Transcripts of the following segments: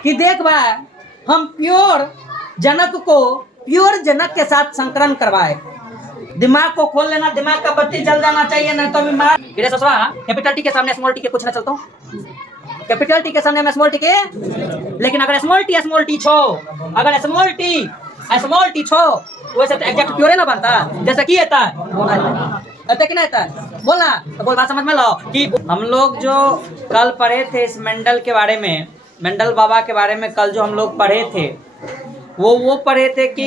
कि देख भाई हम प्योर जनक को प्योर जनक के साथ संकरण करवाए। दिमाग को खोल लेना, दिमाग का बत्ती जल जाना चाहिए, नहीं तो बीमार। कैपिटल टी के सामने स्मॉल टी के कुछ ना चलता हूँ। कैपिटल टी के सामने मैं स्मॉल टी के, लेकिन अगर स्मॉल टी छो, अगर स्मॉल टी छो, वैसे तो एग्जैक्ट प्योर ना बनता। जैसे कि आता है कि नहीं आता है, बोलना तो बोल, बात समझ में लो। कि हम लोग जो कल पढ़े थे इस मेंडल के बारे में, मेंडल बाबा के बारे में कल जो हम लोग पढ़े थे, वो पढ़े थे कि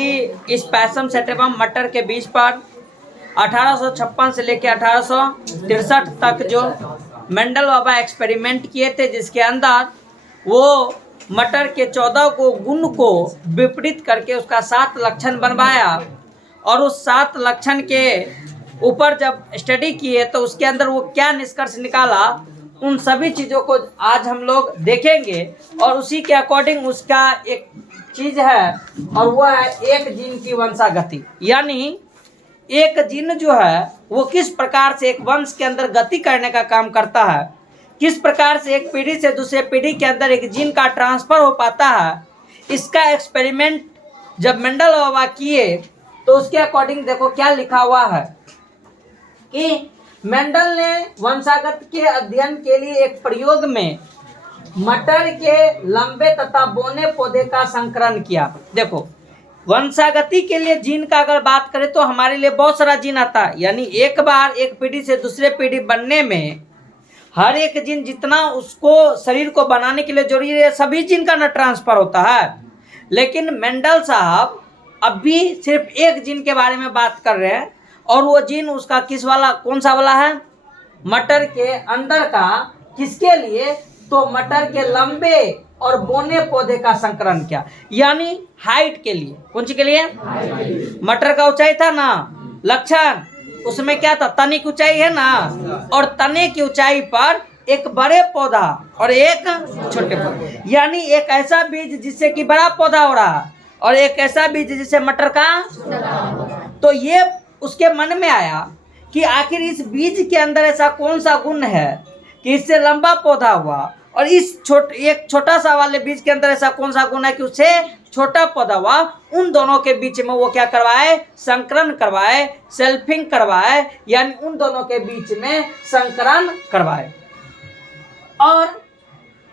इस पैसम सेटेबम मटर के बीज पर 1856 से लेकर 1863 तक जो मेंडल बाबा एक्सपेरिमेंट किए थे, जिसके अंदर वो मटर के 14 को गुण को विपरीत करके उसका 7 लक्षण बनवाया, और उस 7 लक्षण के ऊपर जब स्टडी किए तो उसके अंदर वो क्या निष्कर्ष निकाला, उन सभी चीज़ों को आज हम लोग देखेंगे। और उसी के अकॉर्डिंग उसका एक चीज़ है, और वो है एक जीन की वंशागति। यानी एक जीन जो है वो किस प्रकार से एक वंश के अंदर गति करने का काम करता है, किस प्रकार से एक पीढ़ी से दूसरे पीढ़ी के अंदर एक जीन का ट्रांसफर हो पाता है। इसका एक्सपेरिमेंट जब मेंडल बाबा किए तो उसके अकॉर्डिंग देखो क्या लिखा हुआ है कि मेंडल ने वंशागत के अध्ययन के लिए एक प्रयोग में मटर के लंबे तथा बोने पौधे का संकरण किया। देखो, वंशागति के लिए जीन का अगर बात करें तो हमारे लिए बहुत सारा जीन आता है। यानी एक बार एक पीढ़ी से दूसरे पीढ़ी बनने में हर एक जीन जितना उसको शरीर को बनाने के लिए जरूरी है, सभी जीन का न ट्रांसफर होता है। लेकिन मेंडल साहब अभी सिर्फ एक जीन के बारे में बात कर रहे हैं, और वो जीन उसका किस वाला, कौन सा वाला है, मटर के अंदर का। किसके लिए? तो मटर के लंबे और बोने पौधे का संकरण किया, यानी हाइट के लिए। कौन सी के लिए? मटर का ऊंचाई था ना लक्षण, उसमें क्या था, तने की ऊंचाई है ना, और तने की ऊंचाई पर एक बड़े पौधा और एक छोटे पौधे, यानी एक ऐसा बीज जिससे कि बड़ा पौधा हो रहा, और एक ऐसा बीज जिससे मटर का। तो ये उसके मन में आया कि आखिर इस बीज के अंदर ऐसा कौन सा गुण है कि इससे लंबा पौधा हुआ, और इस एक छोटा सा वाले बीज के अंदर ऐसा कौन सा गुण है कि उससे छोटा पौधा हुआ। उन दोनों के बीच में वो क्या करवाए, संकरण करवाए, सेल्फिंग करवाए, यानी उन दोनों के बीच में संकरण करवाए। और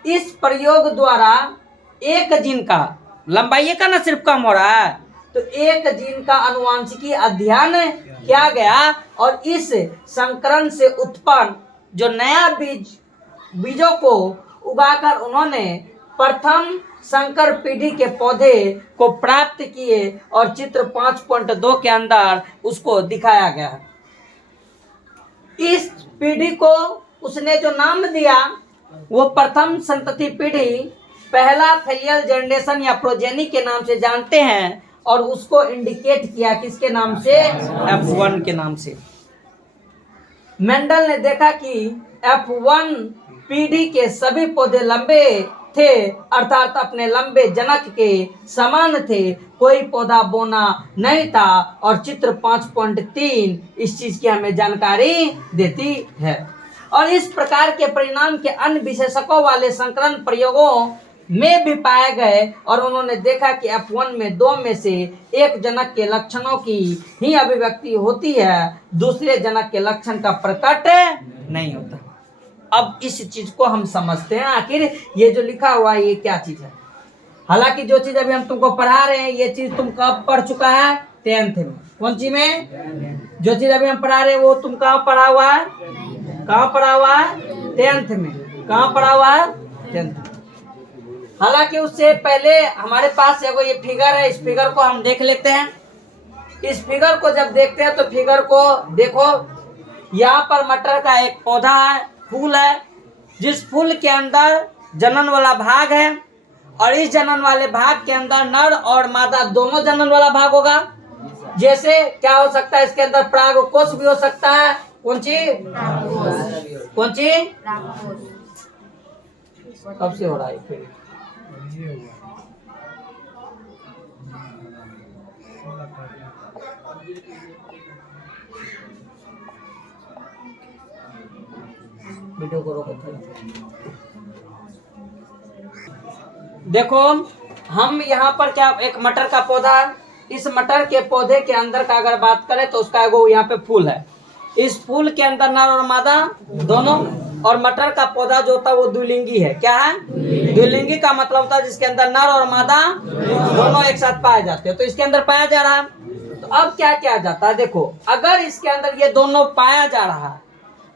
इस प्रयोग द्वारा एक जीन का लंबाई का ना सिर्फ कम हो रहा है, तो एक जीन का अनुवांशिकी अध्ययन किया गया, और इस संकरण से उत्पन्न जो नया बीजों को उगाकर उन्होंने प्रथम संकर पीढ़ी के पौधे को प्राप्त किए, और चित्र 5.2 के अंदर उसको दिखाया गया है। इस पीढ़ी को उसने जो नाम दिया वो प्रथम संतति पीढ़ी, पहला फेलियल जनरेशन या प्रोजेनी के नाम से जानते हैं, और उसको इंडिकेट किया किसके नाम से, F1 के नाम से। मेंडल ने देखा कि F1 पीढ़ी के सभी पौधे लंबे थे, अर्थात अपने लंबे जनक के समान थे, कोई पौधा बोना नहीं था, और चित्र 5.3 इस चीज की हमें जानकारी देती है। और इस प्रकार के परिणाम के अन्य विशेषकों वाले संकरण प्रयोगों में भी पाए गए, और उन्होंने देखा कि F1 में 2 में से एक जनक के लक्षणों की ही अभिव्यक्ति होती है, दूसरे जनक के लक्षण का प्रकट नहीं होता। अब इस चीज को हम समझते हैं, आखिर ये जो लिखा हुआ है ये क्या चीज है। हालांकि जो चीज अभी हम तुमको पढ़ा रहे हैं ये चीज तुम कब पढ़ चुका है, 10th में। कौन सी में? जो चीज अभी हम पढ़ा रहे हैं वो तुम कहाँ पढ़ा हुआ है, कहाँ पढ़ा हुआ है, 10th में। कहाँ पढ़ा हुआ है, 10th। हालांकि उससे पहले हमारे पास एगो ये फिगर है, इस फिगर को हम देख लेते हैं। इस फिगर को जब देखते हैं तो फिगर को देखो, यहाँ पर मटर का एक पौधा है, फूल है, जिस फूल के अंदर जनन वाला भाग है, और इस जनन वाले भाग के अंदर नर और मादा दोनों जनन वाला भाग होगा। जैसे क्या हो सकता है, इसके अंदर परागकोश भी हो सकता है। कौन सी, कौन सी, कब से हो रहा है फिर? वीडियो को रोको। देखो हम यहाँ पर क्या, एक मटर का पौधा, इस मटर के पौधे के अंदर का अगर बात करें तो उसका एगो यहाँ पे फूल है, इस फूल के अंदर नर और मादा दोनों, और मटर का पौधा जो होता है वो द्विलिंगी है। क्या है? द्विलिंगी का मतलब होता है जिसके अंदर नर और मादा दोनों एक साथ पाए जाते हैं। तो इसके अंदर पाया जा रहा है, तो अब क्या किया जाता है, देखो अगर इसके अंदर ये दोनों पाया जा रहा है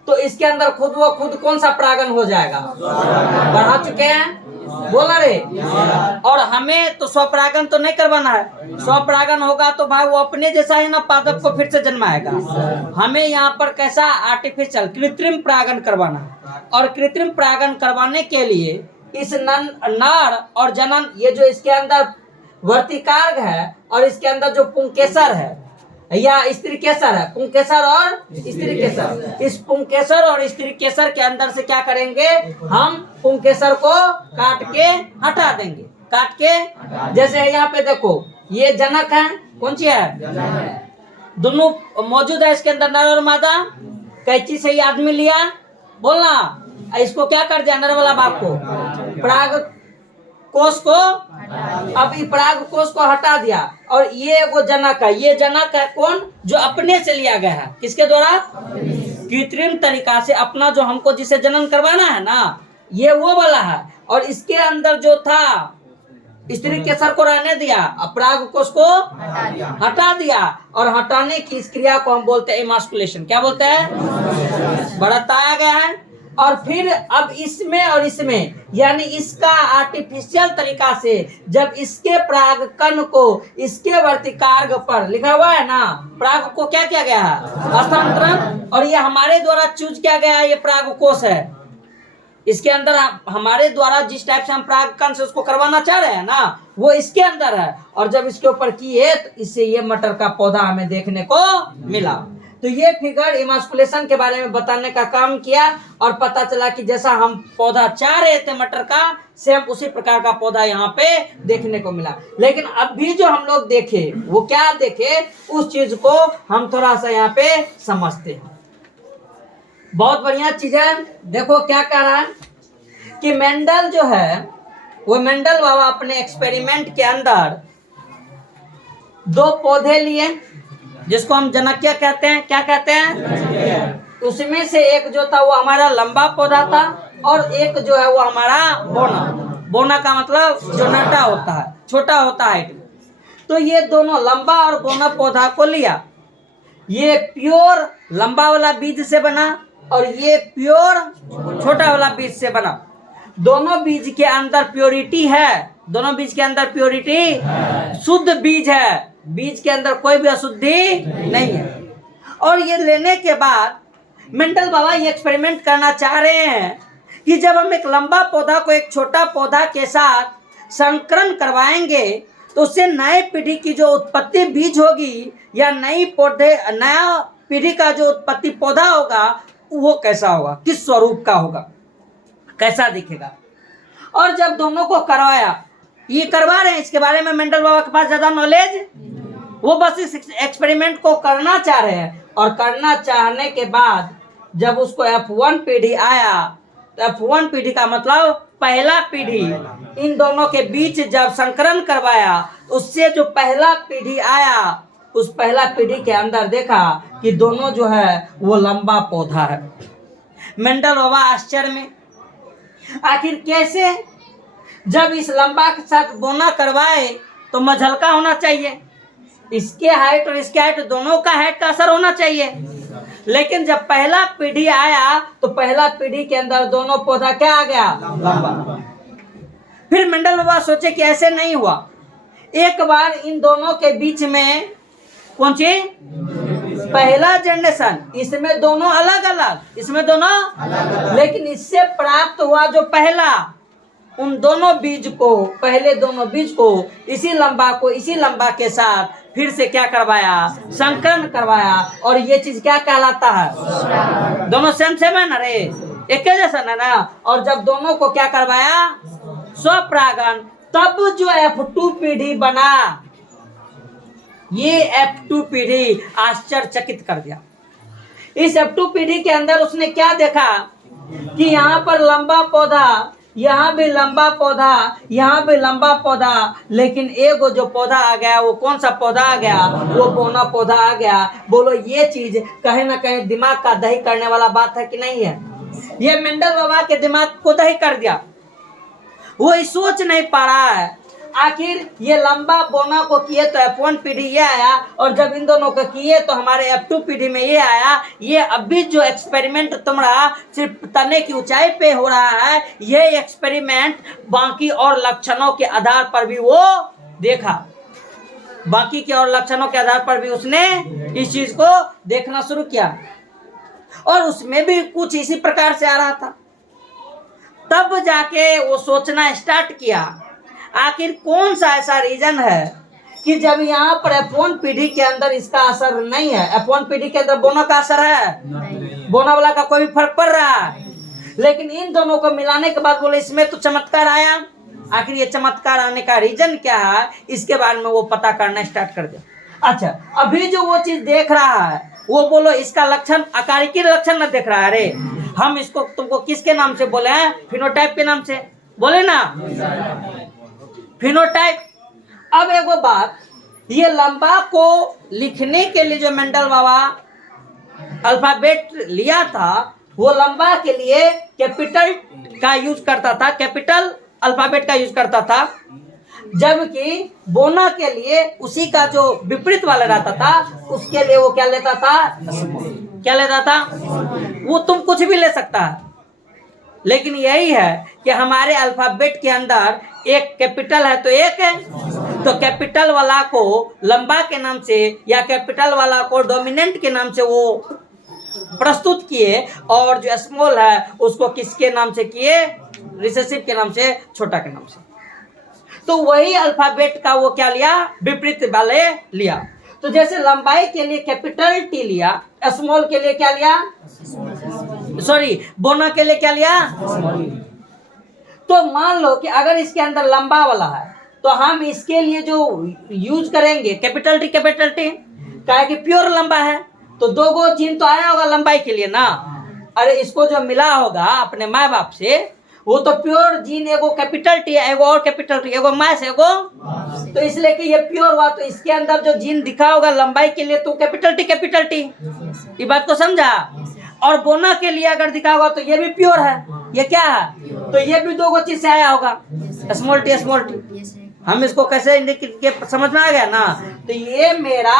तो इसके अंदर खुद व खुद कौन सा परागण हो जाएगा? बढ़ा चुके हैं, बोला रे। और हमें तो स्वपरागण तो नहीं करवाना है, स्वपरागण होगा तो भाई वो अपने जैसा ही ना पादप को फिर से जन्माएगा। हमें यहाँ पर कैसा, आर्टिफिशियल कृत्रिम परागण करवाना है। और कृत्रिम परागण करवाने के लिए इस नर और जनन, ये जो इसके अंदर वर्तिकार्ग है और इसके अंदर जो पुंकेसर है या स्त्री केसर है, पुंकेसर और स्त्री केसर, इस पुंकेसर और स्त्री केसर के अंदर से क्या करेंगे, हम पुंकेसर को काट के हटा देंगे। काट के, जैसे यहाँ पे देखो ये जनक है, कौन सी है, दोनों मौजूद है इसके अंदर नर और मादा। कैंची से ही आदमी लिया, बोलना, इसको क्या कर दिया, नर वाला बाप को, पराग कोष को, अब ये पराग कोष को हटा दिया। और ये वो जनक है, ये जनक है कौन, जो अपने से लिया गया है, किसके द्वारा, कृत्रिम तरीका से अपना, जो हमको जिसे जनन करवाना है ना, ये वो वाला है। और इसके अंदर जो था स्त्री केसर को रहने दिया, पराग कोष को हटा दिया। और हटाने की इस क्रिया को हम बोलते हैं इमास्कुलेशन। क्या बोलते हैं? बढ़ाया गया है। और फिर अब इसमें और इसमें, यानी इसका आर्टिफिशियल तरीका से जब इसके पराग कण को इसके वर्तिकार्ग पर लिखा हुआ है ना, पराग को क्या किया गया है, हस्तांतरण। और ये हमारे द्वारा चूज किया गया है, ये पराग कोष है, इसके अंदर हमारे द्वारा जिस टाइप से हम पराग कण से उसको करवाना चाह रहे हैं ना, वो इसके अंदर है। और जब इसके ऊपर किए तो इससे ये मटर का पौधा हमें देखने को मिला। तो ये फिगर इमास्कुलेशन के बारे में बताने का काम किया और पता चला कि जैसा हम पौधा चाह रहे थे मटर का, सेम उसी प्रकार का पौधा यहाँ पे देखने को मिला। लेकिन अभी जो हम लोग देखे वो क्या देखे, उस चीज को हम थोड़ा सा यहाँ पे समझते हैं। बहुत बढ़िया चीज है। देखो क्या कह रहा है कि मेंडल जो है, वो मेंडल बाबा अपने एक्सपेरिमेंट के अंदर दो पौधे लिए जिसको हम जनकिया कहते हैं। क्या कहते हैं? उसमें से एक जो था वो हमारा लंबा पौधा था और एक जो है वो हमारा बोना। बोना का मतलब जो नटा होता है, छोटा होता है। तो ये दोनों लंबा और बोना पौधा को लिया। ये प्योर लंबा वाला बीज से बना और ये प्योर छोटा वाला बीज से बना। दोनों बीज के अंदर प्योरिटी है, दोनों बीज के अंदर प्योरिटी, शुद्ध बीज है, बीज के अंदर कोई भी अशुद्धि नहीं है। और ये लेने के बाद मेंडल बाबा ये एक्सपेरिमेंट करना चाह रहे हैं कि जब हम एक लंबा पौधा को एक छोटा पौधा के साथ संकरण करवाएंगे तो उससे नए पीढ़ी की जो उत्पत्ति बीज होगी या नया पीढ़ी का जो उत्पत्ति पौधा होगा वो कैसा होगा, किस स्वरूप का होगा, कैसा दिखेगा। और जब दोनों को करवाया, ये करवा रहे हैं, इसके बारे में मेंडल बाबा के पास ज्यादा नॉलेज, वो बस इस एक्सपेरिमेंट को करना चाह रहे हैं। और करना चाहने के बाद जब उसको F1 पीढ़ी आया, तो F1 पीढ़ी का मतलब पहला पीढ़ी, इन दोनों के बीच जब संकरण करवाया, उससे जो पहला पीढ़ी आया, उस पहला पीढ़ी के अंदर देखा कि दोनों जो है वो लंबा पौधा है। मेंडल बाबा आश्चर्य में, आखिर कैसे, जब इस लंबा के साथ बोना करवाए तो मझलका होना चाहिए, इसके हाइट और इसके हाइट दोनों का हाइट का असर होना चाहिए। लेकिन जब पहला पीढ़ी आया तो पहला पीढ़ी के अंदर दोनों पौधा क्या आ गया, लंबा। फिर मेंडल बाबा सोचे कि ऐसे नहीं हुआ, एक बार इन दोनों के बीच में कौन सी पहला जनरेशन, इसमें दोनों अलग अलग, इसमें दोनों अलग, लेकिन इससे प्राप्त हुआ जो पहला, उन दोनों बीज को, पहले दोनों बीज को इसी लंबा के साथ फिर से क्या करवाया, संकरण करवाया। और ये चीज क्या कहलाता है, दोनों सेम है ना रे, एक जैसा है ना। और जब दोनों को क्या करवाया, स्वपरागण, तब जो F2 पीढ़ी बना। ये F2 पीढ़ी आश्चर्यचकित कर दिया। इस F2 पीढ़ी के अंदर उसने क्या देखा कि यहाँ पर लंबा पौधा यहाँ भी लंबा पौधा, यहाँ भी लंबा पौधा, लेकिन एगो जो पौधा आ गया वो कौन सा पौधा आ गया? वो बौना पौधा आ गया। बोलो ये चीज कहीं ना कहीं दिमाग का दही करने वाला बात है कि नहीं है? ये मेंडल बाबा के दिमाग को दही कर दिया। वो सोच नहीं पा रहा है आखिर ये लंबा बोना को किए तो F1 पीढ़ी ये आया, और जब इन दोनों को किए तो हमारे F2 पीढ़ी में ये आया। ये अभी जो एक्सपेरिमेंट तुम्हारा सिर्फ तने की ऊंचाई पे हो रहा है, ये एक्सपेरिमेंट बाकी और लक्षणों के आधार पर भी वो देखा, बाकी के और लक्षणों के आधार पर भी उसने इस चीज को देखना शुरू किया, और उसमें भी कुछ इसी प्रकार से आ रहा था। तब जाके वो सोचना स्टार्ट किया आखिर कौन सा ऐसा रीजन है कि जब यहाँ पर F1 पीढ़ी के अंदर इसका असर नहीं है, F1 पीढ़ी के अंदर बोना का असर है, बोना वाला का कोई भी फर्क पड़ रहा है, लेकिन इन दोनों को मिलाने के बाद बोले इसमें तो चमत्कार आया। आखिर ये चमत्कार आने का रीजन क्या है, इसके बारे में वो पता करना स्टार्ट कर दिया। अच्छा, अभी जो वो चीज देख रहा है वो बोलो इसका लक्षण अकारिकी लक्षण न देख रहा है। अरे हम इसको तुमको किसके नाम से बोले हैं? फिनोटाइप के नाम से बोले ना, फिनोटाइप। अब एगो बात, ये लंबा को लिखने के लिए जो मेंडल बाबा अल्फाबेट लिया था, वो लंबा के लिए कैपिटल का यूज करता था, कैपिटल अल्फाबेट का यूज करता था, जबकि बोना के लिए उसी का जो विपरीत वाला रहता था उसके लिए वो क्या लेता था? क्या लेता था? वो तुम कुछ भी ले सकता है, लेकिन यही है कि हमारे अल्फाबेट के अंदर एक कैपिटल है तो एक है, तो कैपिटल वाला को लंबा के नाम से या कैपिटल वाला को डोमिनेंट के नाम से वो प्रस्तुत किए, और जो स्मॉल है उसको किसके नाम से किए? रिसेसिव के नाम से, छोटा के नाम से। तो वही अल्फाबेट का वो क्या लिया? विपरीत वाले लिया। तो जैसे लंबाई के लिए कैपिटल टी लिया, स्मॉल के लिए क्या लिया? सॉरी, बोना के लिए क्या लिया? तो मान लो कि अगर इसके अंदर लंबा वाला है तो हम इसके लिए जो यूज करेंगे कैपिटल टी क्या है कि प्योर लंबा है, तो दो गो चिन्ह तो आया होगा लंबाई के लिए ना। अरे इसको जो मिला होगा अपने माँ बाप से, वो तो प्योर जीन, एगो कैपिटल टी एगो और कैपिटल टी, एगो माँ से एगो, तो इसलिए कि ये प्योर हुआ, तो इसके अंदर जो जीन दिखा होगा लंबाई के लिए तो कैपिटल टी। ये बात को समझा? और बोना के लिए अगर दिखा होगा तो ये भी प्योर है, ये क्या है? तो ये भी दो गो चीज से आया होगा, स्मॉल टी। हम इसको कैसे इंडिकेट समझ में आ गया ना? तो ये मेरा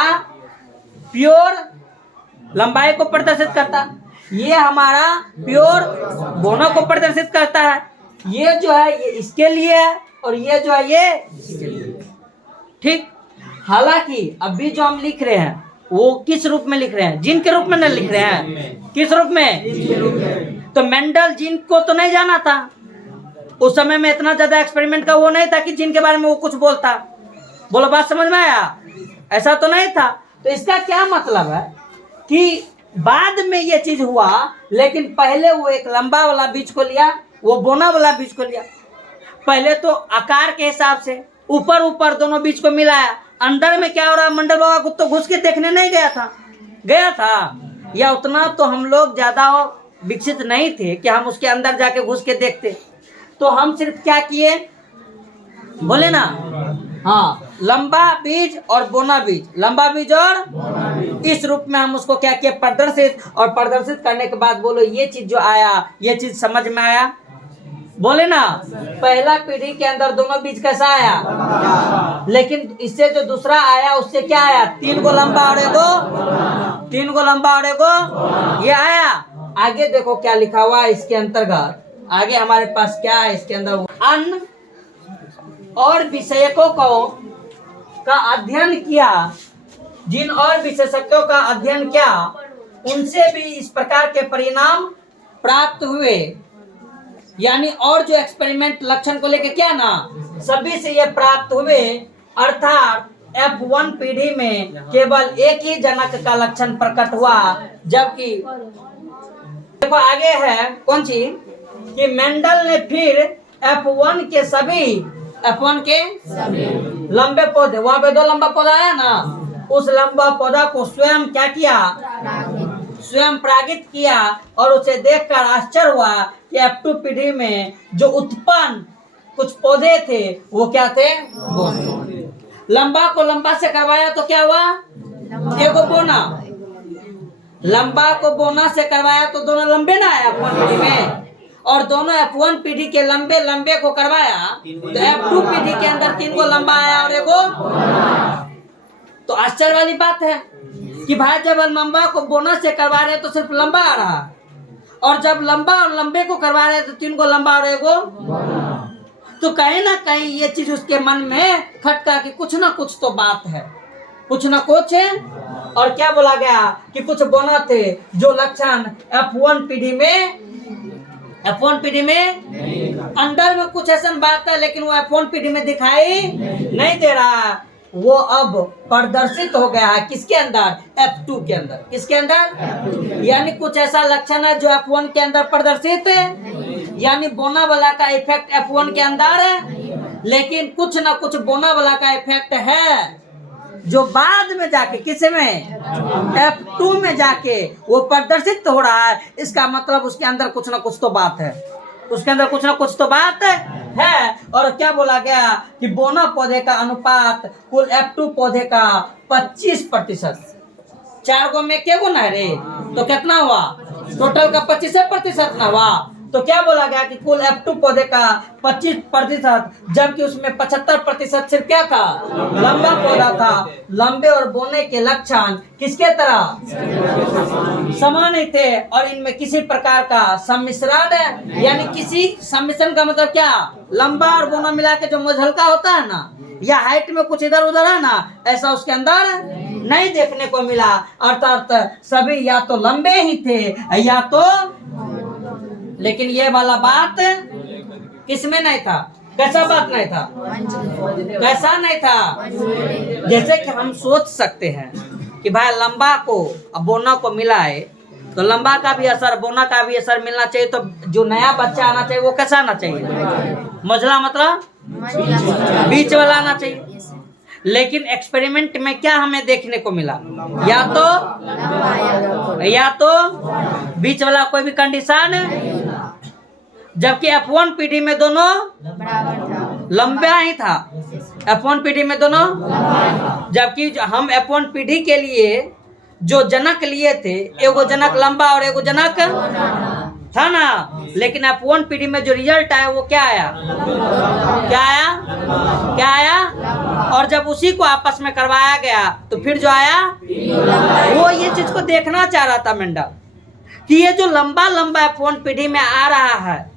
प्योर लंबाई को प्रदर्शित करता, ये हमारा प्योर बोना को प्रदर्शित करता है। ये जो है ये इसके लिए है, और ये जो है ये इसके लिए। ठीक, हालांकि अभी जो हम लिख रहे हैं वो किस रूप में लिख रहे हैं? जीन के रूप में नहीं लिख रहे हैं। किस रूप में? तो मेंडल जीन को तो नहीं जाना था उस समय में, इतना ज्यादा एक्सपेरिमेंट का वो नहीं था कि जीन के बारे में वो कुछ बोलता। बोलो बात समझ में आया? ऐसा तो नहीं था। तो इसका क्या मतलब है कि बाद में ये चीज हुआ, लेकिन पहले वो एक लंबा वाला बीज को लिया, वो बोना वाला बीज को लिया। पहले तो आकार के हिसाब से ऊपर दोनों बीज को मिलाया, अंदर में क्या हो रहा? मंडल बाबा को तो घुस के देखने नहीं गया था, या उतना तो हम लोग ज्यादा विकसित नहीं थे कि हम उसके अंदर जाके घुस के देखते। तो हम सिर्फ क्या किए? बोले ना, हाँ, लंबा बीज और बोना बीज, लंबा बीज और इस रूप में हम उसको क्या किया? प्रदर्शित। और प्रदर्शित करने के बाद बोलो ये चीज जो आया, ये चीज समझ में आया? बोले ना, पहला पीढ़ी के अंदर दोनों बीज कैसा आया, लेकिन इससे जो दूसरा आया उससे क्या आया? 3 गो लंबा और एगो, 3 गो लंबा और एगो ये आया। आगे देखो क्या लिखा हुआ है इसके अंतर्गत, आगे हमारे पास क्या है इसके अंदर? अन्य और विषयकों को का अध्ययन किया, जिन और विशेषज्ञों का अध्ययन किया उनसे भी इस प्रकार के परिणाम प्राप्त हुए। यानी और जो एक्सपेरिमेंट लक्षण को लेकर क्या ना, सभी से ये प्राप्त हुए, अर्थात F1 पीढ़ी में केवल एक ही जनक का लक्षण प्रकट हुआ, जबकि देखो आगे है कौन सी कि मेंडल ने फिर F1 के सभी लंबे पौधे, वहां पे 2 लंबा पौधा है ना, उस लंबा पौधा को स्वयं क्या किया? स्वयं परागित किया, और उसे देखकर आश्चर्य हुआ कि F2 पीढ़ी में जो उत्पन्न कुछ पौधे थे वो क्या थे? बोना। लंबा को लंबा से करवाया तो क्या हुआ? एगो बोना। लंबा को बोना से करवाया तो दोनों लंबे ना आया F1 पीढ़ी में, और दोनों F1 पीढ़ी के लंबे लंबे को करवाया तो F2 पीढ़ी के अंदर 3 को लंबा आया और एगो। तो आश्चर्य वाली बात है कि भाई जब लंबा को बोना से करवा रहे तो सिर्फ लंबा आ रहा, और जब लंबा और लंबे को करवा रहे तो 3 को लंबा और एगो। तो कहीं ना कहीं ये चीज उसके मन में खटका कि कुछ ना कुछ तो बात है, कुछ ना कुछ है। और क्या बोला गया कि कुछ बोना थे जो लक्षण F1 पीढ़ी में अंदर में कुछ ऐसा बात है, लेकिन वो F1 पीढ़ी में दिखाई नहीं दे रहा। वो अब प्रदर्शित हो गया है किसके अंदर? F2 के अंदर। किसके अंदर? यानी कुछ ऐसा लक्षण है जो F1 के अंदर प्रदर्शित है, यानी बोना वाला का इफेक्ट F1 के अंदर है, लेकिन कुछ ना कुछ बोना वाला का इफेक्ट है जो बाद में जाके किस में? F2 में जाके वो प्रदर्शित हो रहा है। इसका मतलब उसके अंदर कुछ ना कुछ तो बात है, उसके अंदर कुछ ना कुछ तो बात है। और क्या बोला गया कि बोना पौधे का अनुपात कुल F2 पौधे का 25%। 4 गो में क्या गुना है रे? तो कितना हुआ? टोटल का 25% ना हुआ। तो क्या बोला गया कि कुल F2 पौधे का 25%, जबकि उसमें 75% सिर्फ क्या था? लंबा पौधा था। लंबे और बोने के लक्षण किसके तरह? समान ही थे, और इनमें किसी प्रकार का सम्मिश्रण है। यानी किसी सम्मिश्रण का मतलब क्या? लंबा और बोना मिला के जो मुझलका होता है ना, या हाइट में कुछ इधर उधर है ना, ऐसा उसके अंदर नहीं देखने को मिला। अर्थात सभी या तो लंबे ही थे या तो, लेकिन ये वाला बात किसमें नहीं था? कैसा बात नहीं था? कैसा नहीं था? जैसे कि हम सोच सकते हैं कि भाई लंबा को अब बोना को मिला है तो लंबा का भी असर, बोना का भी असर मिलना चाहिए। तो जो नया बच्चा आना चाहिए वो कैसा आना चाहिए? मझला मतलब बीच वाला आना चाहिए। लेकिन एक्सपेरिमेंट में क्या हमें देखने को मिला? या तो बीच वाला कोई भी कंडीशन, जबकि F1 पीढ़ी में दोनों लंबा ही था। F1 पीढ़ी में दोनों, जबकि हम F1 पीढ़ी के लिए जो जनक लिए थे, एगो जनक लंबा और एगो जनक था ना। लेकिन F1 पीढ़ी में जो रिजल्ट आया वो क्या आया? क्या आया? और जब उसी को आपस में करवाया गया तो फिर जो आया वो ये चीज को देखना चाह रहा था मेंडल कि ये जो लंबा लंबा F1 पीढ़ी में आ रहा है,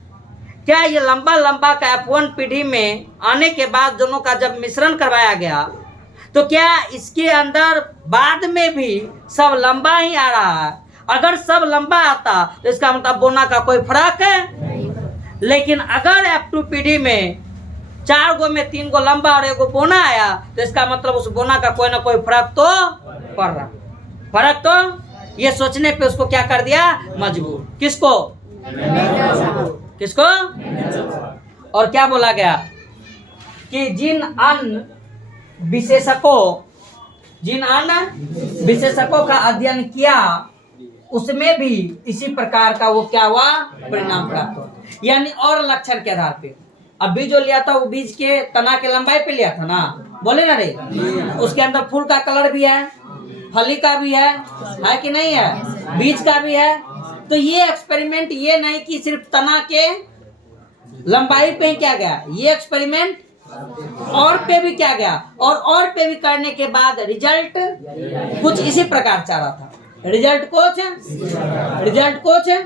क्या ये लंबा लंबा का F1 पीढ़ी में आने के बाद दोनों का जब मिश्रण करवाया गया तो क्या इसके अंदर बाद में भी सब लंबा ही आ रहा है? अगर सब लंबा आता तो इसका मतलब बोना का कोई फर्क है। लेकिन अगर F2 पीढ़ी में 4 गो में 3 गो लंबा और एगो बोना आया तो इसका मतलब उस बोना का कोई ना कोई फर्क तो पड़ रहा। फर्क तो ये सोचने पे उसको क्या कर दिया? मजबूर। किसको? और क्या बोला गया कि जिन अन्य विशेषकों का अध्ययन किया उसमें भी इसी प्रकार का वो क्या हुआ? परिणाम प्राप्त हुआ। यानी और लक्षण के आधार पे अब बीज जो लिया था वो बीज के तना के लंबाई पे लिया था ना, बोले ना रे। उसके अंदर फूल का कलर भी है, फली का भी है कि नहीं है? बीज का भी है। तो ये एक्सपेरिमेंट ये नहीं कि सिर्फ तना के लंबाई पे ही क्या गया, ये एक्सपेरिमेंट और पे भी क्या गया, और पे भी करने के बाद रिजल्ट कुछ इसी प्रकार चाह रहा था। रिजल्ट कोच है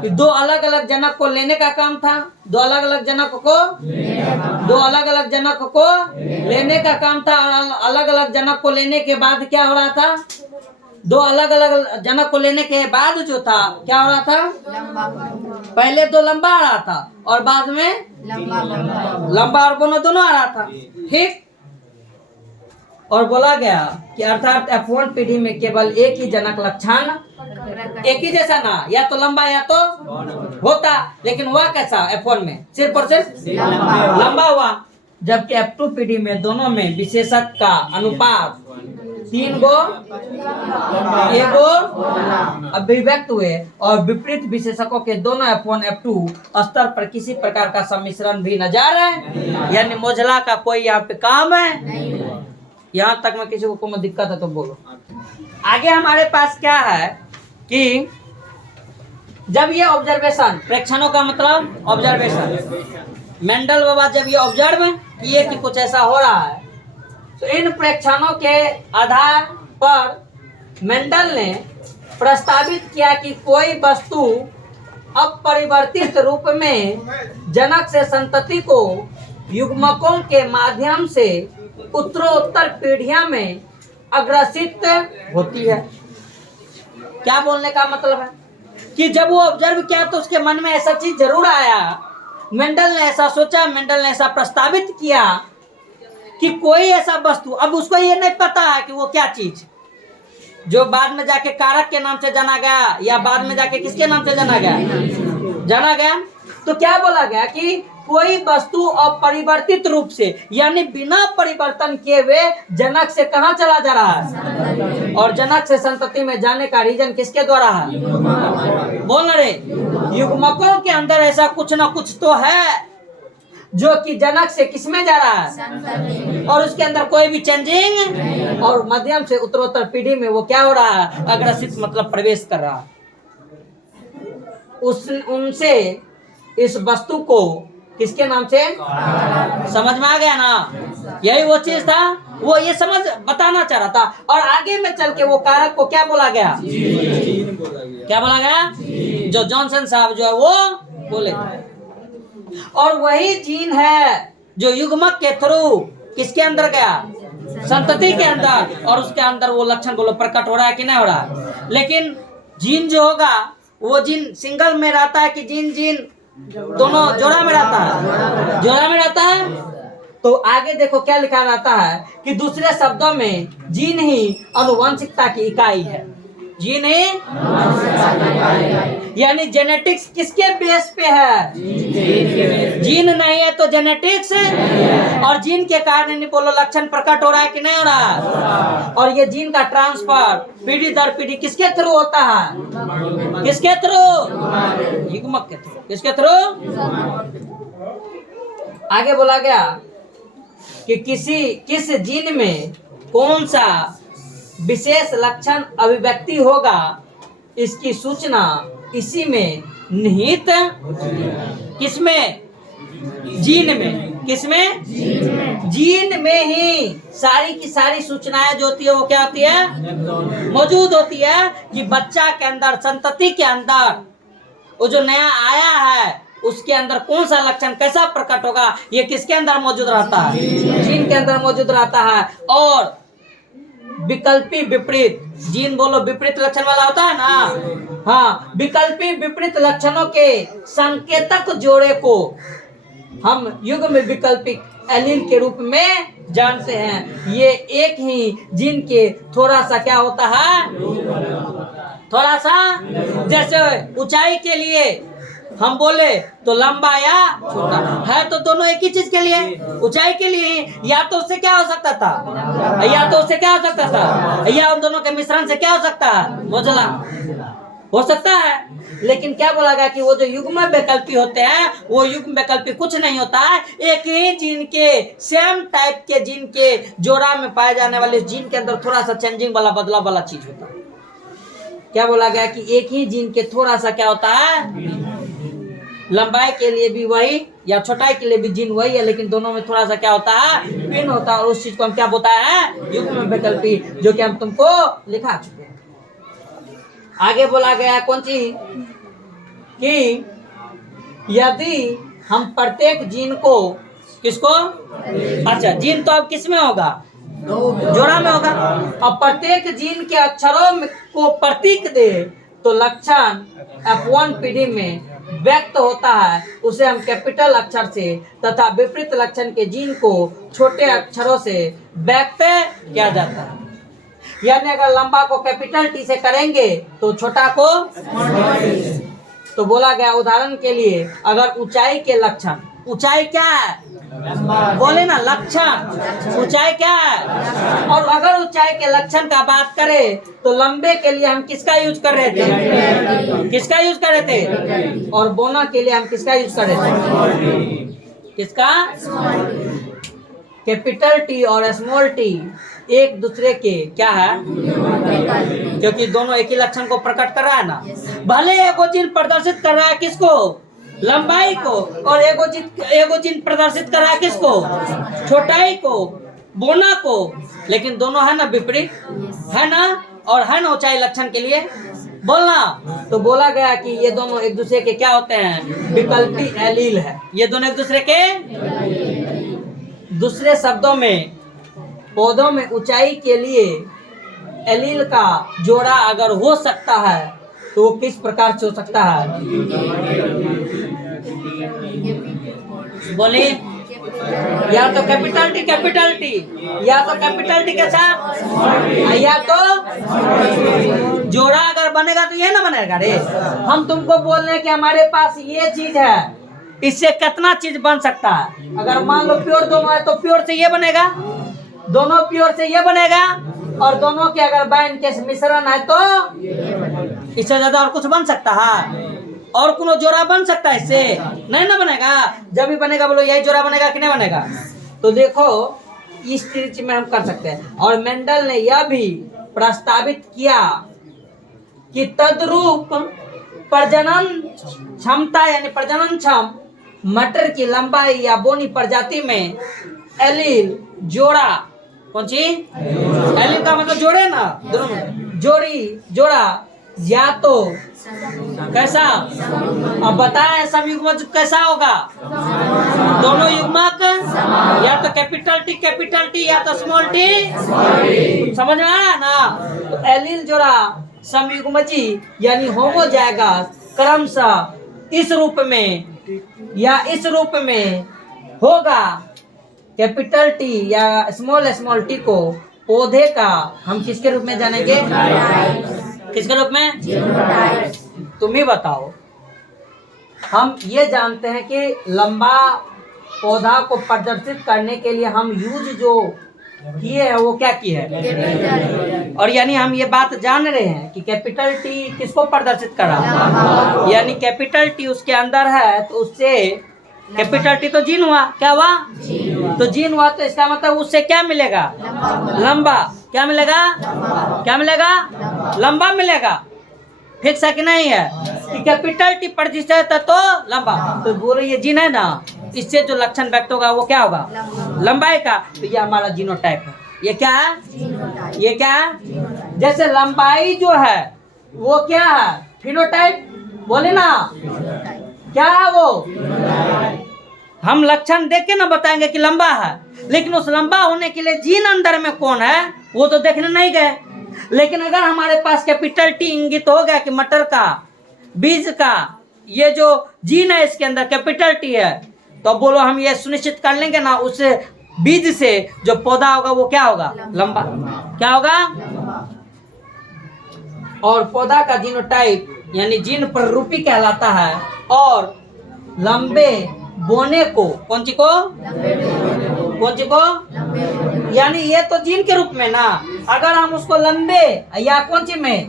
कि 2 अलग अलग जनक को लेने का काम था। 2 अलग अलग जनक को लेने का काम था। और अलग अलग जनक को लेने के बाद क्या हो रहा था? 2 अलग अलग जनक को लेने के बाद जो था क्या हो रहा था? पहले 2 लंबा आ रहा था और बाद में लंबा और बोना दोनों आ रहा था। ठीक। और बोला गया कि अर्थात F1 पीढ़ी में केवल एक ही जनक लक्षण, एक ही जैसा ना, या तो लंबा या तो होता, लेकिन हुआ कैसा? F1 में सिर्फ और सिर्फ लंबा हुआ, जबकि F2 पीढ़ी में दोनों में विशेषक का अनुपात 3 गो एगो अभिव्यक्त हुए और विपरीत विशेषकों के दोनों F1 F2 स्तर पर किसी प्रकार का सम्मिश्रण भी नजर है, यानी मोजला का कोई यहाँ पे काम है। यहाँ तक में किसी को कोई दिक्कत है तो बोलो। आगे हमारे पास क्या है कि जब ये ऑब्जर्वेशन, प्रेक्षणों का मतलब ऑब्जर्वेशन, मेंडल बाबा जब ये ऑब्जर्व किए कि कुछ ऐसा हो रहा है, तो इन प्रेक्षणों के आधार पर मेंडल ने प्रस्तावित किया कि कोई वस्तु अपरिवर्तित रूप में जनक से संतति को युग्मकों के माध्यम से उत्तरोत्तर पीढ़ियां में अग्रसित होती है। क्या बोलने का मतलब है कि जब वो ऑब्जर्व किया तो उसके मन में ऐसा चीज जरूर आया, मेंडल ने ऐसा सोचा, मेंडल ने ऐसा प्रस्तावित किया कि कोई ऐसा वस्तु, अब उसको ये नहीं पता है कि वो क्या चीज, जो बाद में जाके कारक के नाम से जाना गया या बाद में जाके किसके नाम से जाना गया, तो क्या बोला गया कि कोई वस्तु अपरिवर्तित रूप से यानी बिना परिवर्तन किए हुए जनक से कहां चला जा रहा है, और जनक से संतति में जाने का रीजन किसके द्वारा है, बोल रहे युग्मकों के अंदर ऐसा कुछ ना कुछ तो है जो कि जनक से किसमें जा रहा है, और उसके अंदर कोई भी चेंजिंग, और माध्यम से उत्तरोत्तर पीढ़ी में वो क्या हो रहा है, अग्रसित मतलब प्रवेश कर रहा है। उनसे इस वस्तु को किसके नाम से, समझ में आ गया ना, यही वो चीज था, वो ये समझ बताना चाह रहा था। और आगे में चल के वो कारक को क्या बोला गया, क्या बोला गया, जो जॉनसन साहब जो है वो बोले, और वही जीन है जो युग्मक के थ्रू किसके अंदर गया, संतति के अंदर, और उसके अंदर वो लक्षण बोलो प्रकट हो रहा है कि नहीं हो रहा है। लेकिन जीन जो होगा वो जीन सिंगल में रहता है कि जीन दोनों जोड़ा में रहता है, जोड़ा में रहता है। तो आगे देखो क्या लिखा रहता है कि दूसरे शब्दों में जीन ही आनुवंशिकता की इकाई है, जीन ही, यानी जेनेटिक्स किसके बेस पे है, जीन नहीं है तो जेनेटिक्स, और जीन के कारण बोलो लक्षण प्रकट हो रहा है कि नहीं हो रहा, और ये जीन का ट्रांसफर पीढ़ी दर पीढ़ी किसके थ्रू होता है, किसके थ्रू, युग्मक के थ्रू, किसके थ्रू। आगे बोला गया कि किस जीन में कौन सा विशेष लक्षण अभिव्यक्ति होगा, इसकी सूचना इसी में निहित, किसमें, जीन में, किसमें, जीन में ही सारी की सारी सूचनाएं जो होती है वो क्या होती है, मौजूद होती है। कि बच्चा के अंदर, संतति के अंदर वो जो नया आया है उसके अंदर कौन सा लक्षण कैसा प्रकट होगा, ये किसके अंदर मौजूद रहता है, जीन के अंदर मौजूद रहता है। और विकल्पी विपरीत, जीन बोलो विपरीत लक्षण वाला होता है ना, हाँ, विकल्पी विपरीत लक्षणों के संकेतक जोड़े को हम युग्म विकल्पी एलील के रूप में जानते हैं। ये एक ही जीन के थोड़ा सा क्या होता है, थोड़ा सा, जैसे ऊंचाई के लिए हम बोले तो लंबा या छोटा है, तो दोनों एक ही चीज के लिए, ऊंचाई के लिए, या तो उससे क्या हो सकता था, या तो उससे क्या हो सकता था, या उन दोनों के मिश्रण से क्या हो सकता है, मोजला हो सकता है। लेकिन क्या बोला गया कि वो जो युग्म वैकल्पी होते हैं, वो युग्म वैकल्पी कुछ नहीं होता है, एक ही जीन के, सेम टाइप के जीन के जोड़ा में पाए जाने वाले जीन के अंदर थोड़ा सा चेंजिंग वाला, बदलाव वाला चीज होता है। क्या बोला गया कि एक ही जीन के थोड़ा सा क्या होता है, लंबाई के लिए भी वही या छोटाई के लिए भी जीन वही है, लेकिन दोनों में थोड़ा सा क्या होता है, भिन्न होता है, और उस चीज को हम क्या बोलता है, युग्म वैकल्पी, जो कि हम तुमको लिखा चुके हैं। आगे बोला गया कौन चीज, कि यदि हम प्रत्येक जीन को, किसको, अच्छा जीन तो अब किस में होगा, जोड़ा में होगा, और प्रत्येक जीन के अक्षरों को प्रतीक दे तो लक्षण F1 पीढ़ी में व्यक्त होता है, उसे हम कैपिटल अक्षर से, तथा विपरीत लक्षण के जीन को छोटे अक्षरों से व्यक्त किया जाता है। यानी अगर लंबा को कैपिटल टी से करेंगे तो छोटा को, तो बोला गया उदाहरण के लिए अगर ऊंचाई के लक्षण ऊंचाई क्या है? बोले ना लक्षण। ऊंचाई क्या है? और अगर ऊंचाई के लक्षण का बात करें तो लंबे के लिए हम किसका यूज कर रहे थे? किसका यूज कर रहे थे? और बोना के लिए हम किसका यूज कर रहे थे? किसका? कैपिटल टी और स्मॉल टी एक दूसरे के क्या है? क्योंकि दोनों एक ही लक्षण को प्रकट कर रहा है ना। भले एगो चिन्ह प्रदर्शित कर रहा है किसको? लंबाई को, और एगो चिन्ह प्रदर्शित कर रहा है किसको? छोटाई को, बोना को, लेकिन दोनों है ना विपरीत, है ना, और है ना ऊंचाई लक्षण के लिए बोलना। तो बोला गया कि ये दोनों एक दूसरे के क्या होते हैं? विकल्पी एलील है। ये दोनों एक दूसरे के, दूसरे शब्दों में पौधों में ऊंचाई के लिए एलील का जोड़ा अगर हो सकता है तो वो किस प्रकार से हो सकता है? बोले या तो कैपिटल टी या तो कैपिटल टी के साथ, या तो जोड़ा अगर बनेगा तो ये ना बनेगा रे। हम तुमको बोल रहे हैं कि हमारे पास ये चीज है, इससे कितना चीज बन सकता है। अगर मान लो प्योर दोनों है तो प्योर से ये बनेगा, दोनों प्योर से ये बनेगा, और दोनों के अगर बाइन के मिश्रण है तो इससे ज्यादा और कुछ बन सकता है? और कोनो जोड़ा बन सकता है इससे? नहीं ना बनेगा। जब भी बनेगा बोलो यही जोड़ा बनेगा कि नहीं बनेगा? तो देखो इस चीज में हम कर सकते हैं। और मेंडल ने यह भी प्रस्तावित किया कि तद्रूप प्रजनन क्षमता यानी प्रजनन क्षम मटर की लंबाई या बोनी प्रजाति में एलील जोड़ा, कौन सी? एलील का मतलब जोड़े ना, दोनों में जोड़ा या तो कैसा? अब बताएं समयुग्मक कैसा होगा? दोनों युग्मक या तो कैपिटल टी या तो स्मॉल टी। समझ में आ रहा है ना? तो एलील जोड़ा समयुग्मजी यानी होमो जाएगा क्रमशः इस रूप में या इस रूप में होगा। कैपिटल टी या स्मॉल टी को पौधे का हम किसके रूप में जानेंगे? किसके रूप में? तुम ही बताओ। हम ये जानते हैं कि लंबा पौधा को प्रदर्शित करने के लिए हम यूज जो किए हैं वो क्या किए हैं? और यानी हम ये बात जान रहे हैं कि कैपिटल टी किसको प्रदर्शित कर रहा है, यानी कैपिटल टी उसके अंदर है, तो उससे कैपिटल टी तो जीन हुआ। क्या हुआ? तो जीन हुआ, तो इसका मतलब उससे क्या मिलेगा? लंबा। क्या मिलेगा? क्या मिलेगा? लंबा मिलेगा। फिक्स है कि नहीं है कि कैपिटल टी प्रतिशत है तो लंबा। तो बोलो ये जीन है ना, इससे जो लक्षण व्यक्त होगा वो क्या होगा? लंबाई का। तो ये हमारा जीनोटाइप है। ये क्या है? ये क्या है? जैसे लंबाई जो है वो क्या है? फिनोटाइप। बोले ना क्या है वो? हम लक्षण देख के ना बताएंगे कि लंबा है, लेकिन उस लंबा होने के लिए जीन अंदर में कौन है वो तो देखने नहीं गए। लेकिन अगर हमारे पास कैपिटल टी इंगित हो गया कि मटर का बीज का ये जो जीन है इसके अंदर कैपिटल टी है, तो बोलो हम ये सुनिश्चित कर लेंगे ना उस बीज से जो पौधा होगा वो क्या होगा? लंबा। क्या होगा? और पौधा का जीनोटाइप यानी जीन प्ररूपी कहलाता है। और लंबे बोने को कौन सी को? कौन सी को? यानी ये तो जीन के रूप में ना, अगर हम उसको लंबे या कौन सी में,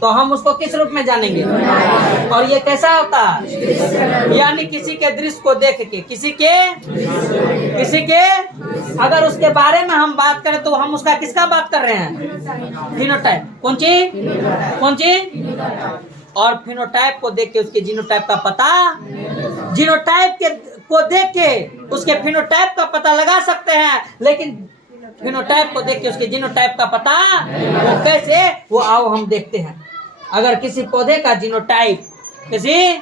तो हम उसको किस रूप में जानेंगे? और ये कैसा होता है? यानी किसी के दृश्य को देख के, किसी के अगर उसके बारे में हम बात करें तो हम उसका किसका बात कर रहे हैं? फिनोटाइप। कौन सी? और फिनोटाइप को देख के उसके जीनोटाइप का पता, जीनोटाइप को देख के उसके फिनोटाइप का पता लगा सकते हैं, लेकिन फिनोटाइप को देख के उसके जीनोटाइप का पता वो कैसे, वो आओ हम देखते हैं। अगर किसी पौधे का जीनोटाइप किसी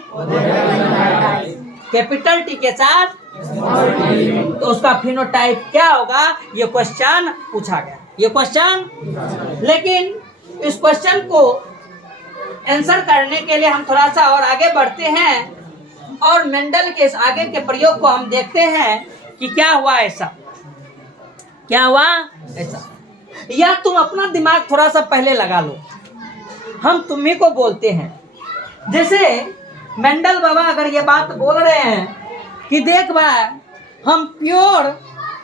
कैपिटल टी के साथ तो उसका फिनोटाइप क्या होगा? ये क्वेश्चन पूछा गया, ये क्वेश्चन। लेकिन इस क्वेश्चन को आंसर करने के लिए हम थोड़ा सा और आगे बढ़ते हैं और मेंडल के इस आगे के प्रयोग को हम देखते हैं कि क्या हुआ ऐसा, क्या हुआ ऐसा। या तुम अपना दिमाग थोड़ा सा पहले लगा लो, हम तुम्ही को बोलते हैं। जैसे मेंडल बाबा अगर ये बात बोल रहे हैं कि देख भाई, हम प्योर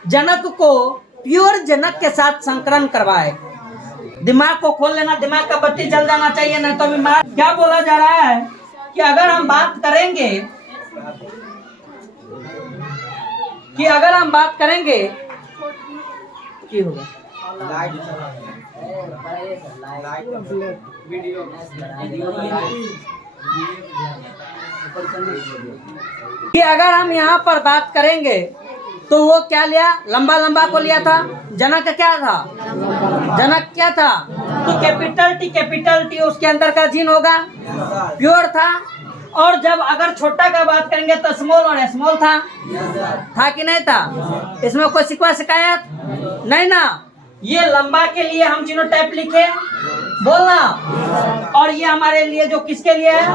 जनक को प्योर जनक के साथ संकरण करवाए। दिमाग को खोल लेना, दिमाग का बत्ती जल जाना चाहिए, नहीं तो बीमार। क्या बोला जा रहा है कि अगर हम बात करेंगे की होगा कि अगर हम यहाँ पर बात करेंगे तो वो क्या लिया, लंबा लंबा को लिया था। जनक क्या था, जनक क्या था, तो कैपिटल टी उसके अंदर का जीन होगा, प्योर था। और जब अगर छोटा का बात करेंगे तो स्मॉल और स्मॉल था कि नहीं था? इसमें कोई शिकायत नहीं ना। ये लंबा के लिए हम जीनोटाइप लिखे, बोलना, और ये हमारे लिए जो किसके लिए है,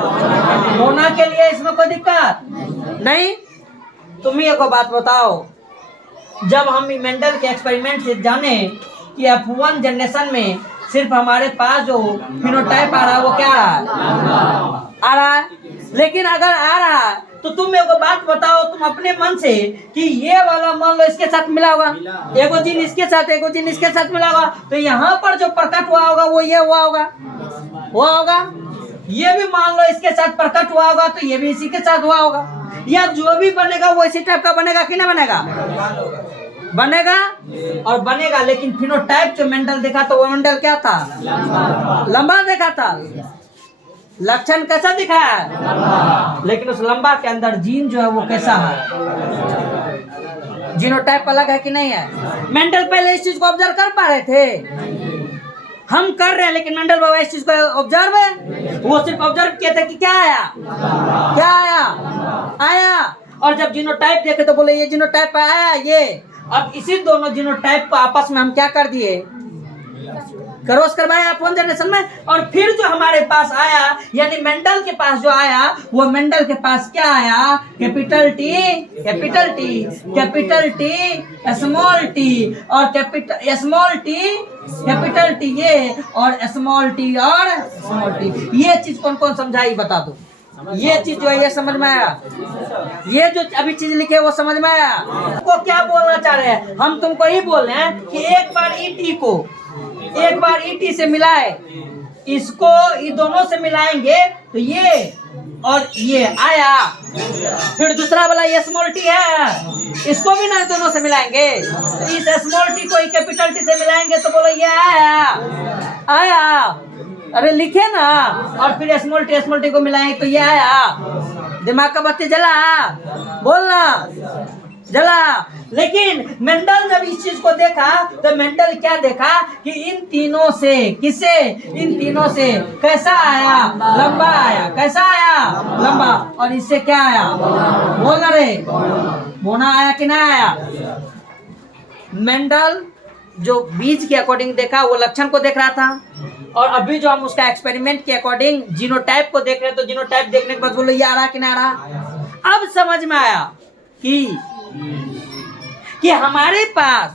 मोना के लिए, इसमें कोई दिक्कत नहीं। तुम ही एक बात बताओ, जब हम मेंडल के एक्सपेरिमेंट से जाने कि F1 जनरेशन में सिर्फ हमारे पास जो फिनोटाइप आ रहा है वो क्या आ रहा है, लेकिन अगर आ रहा है तो तुम एक बात बताओ तुम अपने मन से कि ये वाला मान लो इसके साथ मिला होगा, एगो जीन इसके साथ, एगो जीन इसके साथ मिला होगा, तो यहाँ पर जो प्रकट हुआ होगा वो ये हुआ होगा। ये भी मान लो इसके साथ प्रकट हुआ होगा तो ये भी इसी के साथ हुआ होगा। या जो भी बनेगा वो इसी टाइप का बनेगा कि नहीं बनेगा? बनेगा। लेकिन फिनोटाइप जो मेंडल देखा तो वो मेंडल क्या था, लंबा देखा था। लक्षण कैसा दिखा है, लेकिन उस लंबा के अंदर जीन जो है वो कैसा है, जीनोटाइप अलग है कि नहीं है? मेंडल पहले इस चीज को ऑब्जर्व कर पा रहे थे, हम कर रहे हैं, लेकिन मेंडल बाबा इस चीज को ऑब्जर्व है, वो सिर्फ ऑब्जर्व किए थे कि क्या आया। और जब जीनोटाइप देखे तो बोले ये जीनोटाइप आया ये। अब इसी दोनों जीनोटाइप को आपस में हम क्या कर दिए, क्रॉस करवाया F1 जनरेशन में। और फिर जो हमारे पास आया, यानी मेंडल के पास जो आया, वो मेंडल के पास क्या आया, कैपिटल टी स्मॉल टी और स्मॉल टी कैपिटल टी, ये और स्मॉल टी। ये चीज कौन कौन समझाई बता दो। ये चीज जो है ये समझ में आया, ये जो अभी चीज लिखे वो समझ में आया। को क्या बोलना चाह रहे हैं, हम तुमको ही बोल रहे हैं कि एक बार ईटी से मिलाए, इसको ये दोनों से मिलाएंगे तो ये और ये आया। फिर दूसरा वाला ये स्मॉल टी है, इसको भी ना दोनों से मिलाएंगे, इस स्मॉल टी को कैपिटल टी से मिलाएंगे तो बोलो ये आया। अरे लिखे ना, और फिर स्मॉल टी को मिलाएंगे तो ये आया। दिमाग का बत्ती जला, बोलना जला। लेकिन मेंडल जब इस चीज को देखा तो मेंडल क्या देखा कि इन तीनों से कैसा आया, लंबा आया। कैसा आया, लंबा। और इससे क्या आया, बोलना रे, बोना आया कि ना आया? मेंडल जो बीज के अकॉर्डिंग देखा वो लक्षण को देख रहा था, और अभी जो हम उसका एक्सपेरिमेंट के अकॉर्डिंग जीनोटाइप को देख रहे हैं, तो जीनोटाइप देखने के बाद बोलो ये आ रहा कि ना आ रहा। अब समझ में आया कि हमारे पास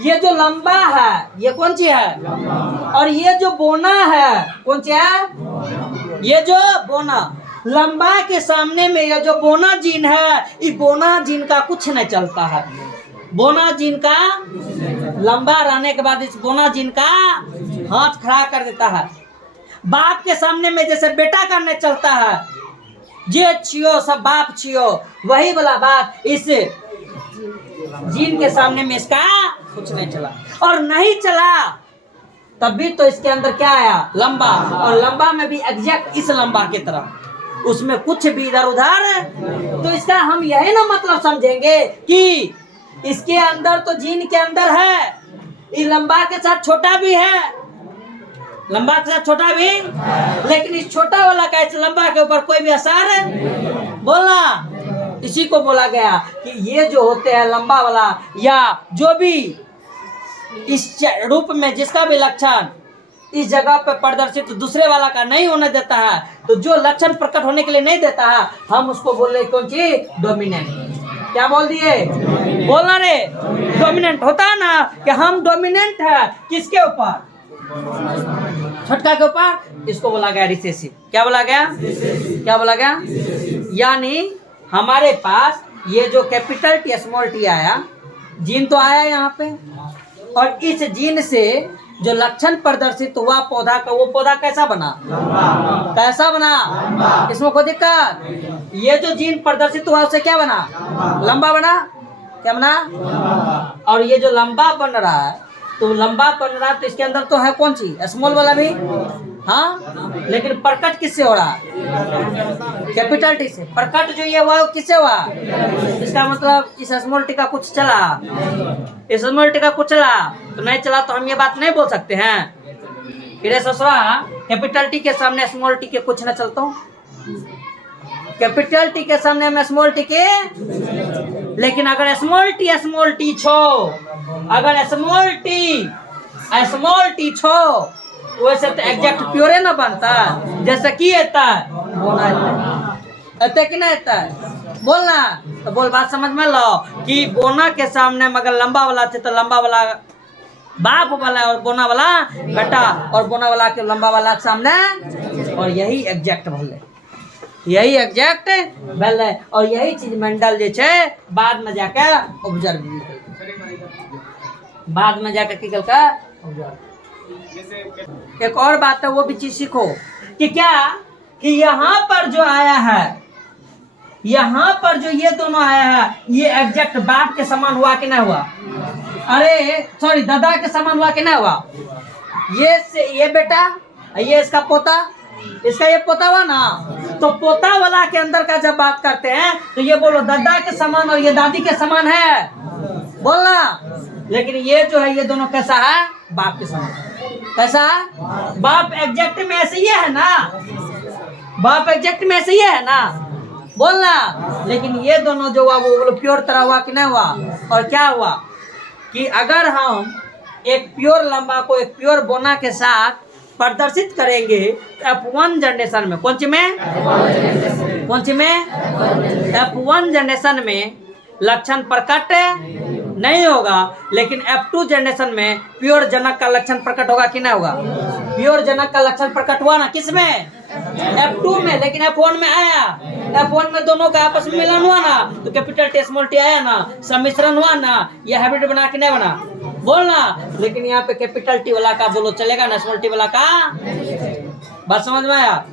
ये जो लंबा है ये कौन सी है, और ये जो बोना है कौन सी है, ये जो बोना। लंबा के सामने में ये जो बोना जीन है, ये बोना जीन का कुछ नहीं चलता है। बोना जीन का लंबा रहने के बाद इस बोना जीन का हाथ खड़ा कर देता है। बाप के सामने में जैसे बेटा का नहीं चलता है, जे छियो सब बाप छियो, वही वाला बात इस जीन के सामने में इसका कुछ नहीं चला। और नहीं चला तब भी तो इसके अंदर क्या आया, लंबा। और लंबा में भी एग्जैक्ट इस लंबा की तरह, उसमें कुछ भी इधर उधर। तो इसका हम यही ना मतलब समझेंगे कि इसके अंदर तो जीन के अंदर है, ये लंबा के साथ छोटा भी है, लंबा के साथ छोटा भी, लेकिन इस छोटा वाला का इस लंबा के ऊपर कोई भी असर है, बोलना। इसी को बोला गया कि ये जो होते हैं लंबा वाला, या जो भी इस रूप में जिसका भी लक्षण इस जगह पे प्रदर्शित दूसरे वाला का नहीं होने देता है, तो जो लक्षण प्रकट होने के लिए नहीं देता है, हम उसको बोल रहे कौन सी, डोमिनेंट। क्या बोल दिए, बोलना रे, डोमिनेंट। होता है ना कि हम डोमिनेंट है किसके ऊपर, छोटका के ऊपर। इसको बोला गया रिसेसिव। क्या बोला गया, यानी हमारे पास ये जो कैपिटल टी स्मॉल टी आया, जीन तो आया यहाँ पे, और इस जीन से जो लक्षण प्रदर्शित हुआ पौधा का, वो पौधा कैसा बना? कैसा बना? इसमें कोई दिक्कत? ये जो जीन प्रदर्शित हुआ उससे क्या बना? लंबा बना। क्या बना? और ये जो लंबा बन रहा है, तो लंबा बन रहा है तो इसके अंदर तो है कौन सी? स्मॉल वाला भी। हाँ, लेकिन प्रकट किससे हो रहा? कैपिटल टी से। प्रकट जो ये हुआ किससे हुआ? इसका मतलब इस स्मॉल टी का कुछ चला, इस स्मॉल टी का कुछ चला, तो नहीं चला तो हम ये बात नहीं बोल सकते हैं कि रे ससुरा कैपिटल टी के सामने स्मॉल टी के कुछ न चलता हूँ। कैपिटल टी के सामने मैं स्मॉल टी के, लेकिन अगर स्मॉल टी छो, अगर स्मॉल टी छो, वैसे तो एग्जैक्ट प्योरे ना बनता, जैसे कि आता है कि नहीं आता है? बोलना तो बोल, बात समझ में लो कि बोना के सामने मगर लंबा वाला थे तो लंबा वाला बाप वाला और बोना वाला बेटा, और बोना वाला के लंबा वाला के सामने, और यही एग्जैक्ट भले, यही एग्जैक्ट भले। और यही चीज मेंडल जे छे बाद में जाके ऑब्जर्व बाद में जाकर की करता ऑब्जर्व। एक और बात है, वो भी चीज सीखो कि क्या कि यहाँ पर जो आया है, यहाँ पर जो ये दोनों आया है, ये एग्जैक्ट बाप के समान हुआ कि नहीं हुआ? अरे सॉरी, दादा के समान हुआ कि नहीं हुआ? ये बेटा, ये इसका पोता, इसका ये पोता हुआ ना, तो पोता वाला के अंदर का जब बात करते हैं तो ये बोलो दादा के समान और ये दादी के समान है, बोलना। लेकिन ये जो है ये दोनों कैसा है? बाप के समान। कैसा है? बाप एग्जैक्ट में ऐसे ही है ना, बाप एग्जैक्ट में ऐसे ही है ना, बोलना। लेकिन ये दोनों जो हुआ वो प्योर तरह हुआ कि नहीं हुआ? और क्या हुआ कि अगर हम एक प्योर लंबा को एक प्योर बोना के साथ प्रदर्शित करेंगे F1 जनरेशन में, कौन सी में? कौन सी में? F1 जनरेशन में लक्षण प्रकट नहीं होगा, लेकिन F2 जनरेशन में प्योर जनक का लक्षण प्रकट होगा कि नहीं होगा? प्योर जनक का लक्षण प्रकट हुआ ना, किसमें? F2 में। लेकिन F1 में आया, F1 में दोनों का आपस में मिलन हुआ ना, तो कैपिटल टी स्मॉल टी आया ना, सम्मिश्रण हुआ ना, ये हाइब्रिड बना कि नहीं बना? बोलना। लेकिन यहाँ पे कैपिटल टी वाला का बोलो चलेगा ना, स्मॉल टी वाला का? बात समझ में आया?